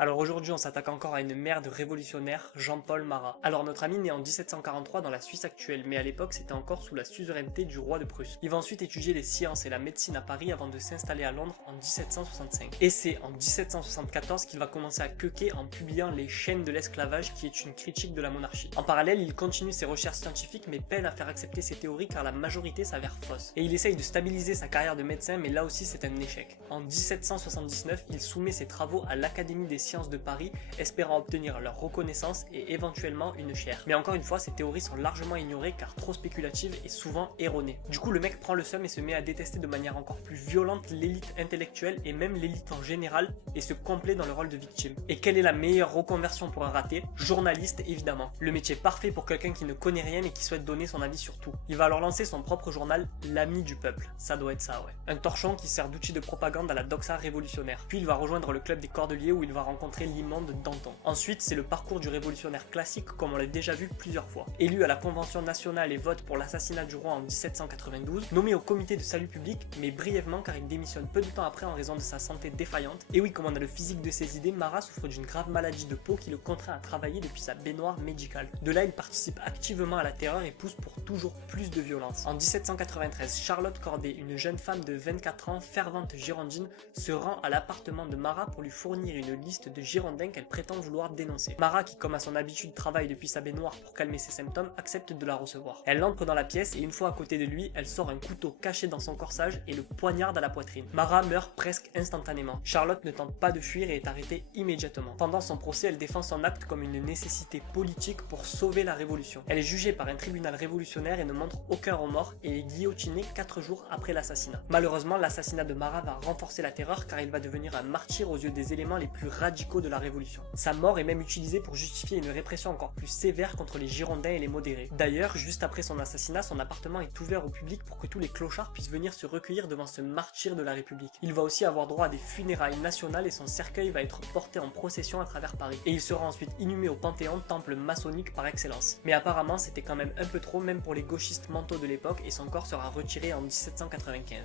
Alors aujourd'hui, on s'attaque encore à une mère de révolutionnaire, Jean-Paul Marat. Alors notre ami naît en 1743 dans la Suisse actuelle, mais à l'époque c'était encore sous la suzeraineté du roi de Prusse. Il va ensuite étudier les sciences et la médecine à Paris avant de s'installer à Londres en 1765. Et c'est en 1774 qu'il va commencer à queuquer en publiant Les chaînes de l'esclavage, qui est une critique de la monarchie. En parallèle, il continue ses recherches scientifiques mais peine à faire accepter ses théories car la majorité s'avère fausse. Et il essaye de stabiliser sa carrière de médecin, mais là aussi c'est un échec. En 1779, il soumet ses travaux à l'Académie des sciences de Paris, espérant obtenir leur reconnaissance et éventuellement une chaire. Mais encore une fois, ces théories sont largement ignorées car trop spéculatives et souvent erronées. Du coup, le mec prend le seum et se met à détester de manière encore plus violente l'élite intellectuelle et même l'élite en général et se complaît dans le rôle de victime. Et quelle est la meilleure reconversion pour un raté? Journaliste, évidemment. Le métier parfait pour quelqu'un qui ne connaît rien et qui souhaite donner son avis sur tout. Il va alors lancer son propre journal, L'Ami du Peuple. Ça doit être ça, ouais. Un torchon qui sert d'outil de propagande à la doxa révolutionnaire. Puis il va rejoindre le club des Cordeliers où il va rencontrer l'immonde Danton. Ensuite, c'est le parcours du révolutionnaire classique comme on l'a déjà vu plusieurs fois. Élu à la Convention nationale et vote pour l'assassinat du roi en 1792, nommé au comité de salut public, mais brièvement car il démissionne peu de temps après en raison de sa santé défaillante. Et oui, comme on a le physique de ses idées, Marat souffre d'une grave maladie de peau qui le contraint à travailler depuis sa baignoire médicale. De là, il participe activement à la terreur et pousse pour toujours plus de violence. En 1793, Charlotte Corday, une jeune femme de 24 ans, fervente girondine, se rend à l'appartement de Marat pour lui fournir une liste de girondins qu'elle prétend vouloir dénoncer. Marat, qui comme à son habitude travaille depuis sa baignoire pour calmer ses symptômes, accepte de la recevoir. Elle entre dans la pièce et une fois à côté de lui, elle sort un couteau caché dans son corsage et le poignarde à la poitrine. Marat meurt presque instantanément. Charlotte ne tente pas de fuir et est arrêtée immédiatement. Pendant son procès, elle défend son acte comme une nécessité politique pour sauver la révolution. Elle est jugée par un tribunal révolutionnaire et ne montre aucun remords et est guillotinée 4 jours après l'assassinat. Malheureusement, l'assassinat de Marat va renforcer la terreur car il va devenir un martyr aux yeux des éléments les plus radicaux de la révolution. Sa mort est même utilisée pour justifier une répression encore plus sévère contre les Girondins et les modérés. D'ailleurs, juste après son assassinat, son appartement est ouvert au public pour que tous les clochards puissent venir se recueillir devant ce martyr de la République. Il va aussi avoir droit à des funérailles nationales et son cercueil va être porté en procession à travers Paris. Et il sera ensuite inhumé au Panthéon, temple maçonnique par excellence. Mais apparemment, c'était quand même un peu trop, même pour les gauchistes mentaux de l'époque, et son corps sera retiré en 1795.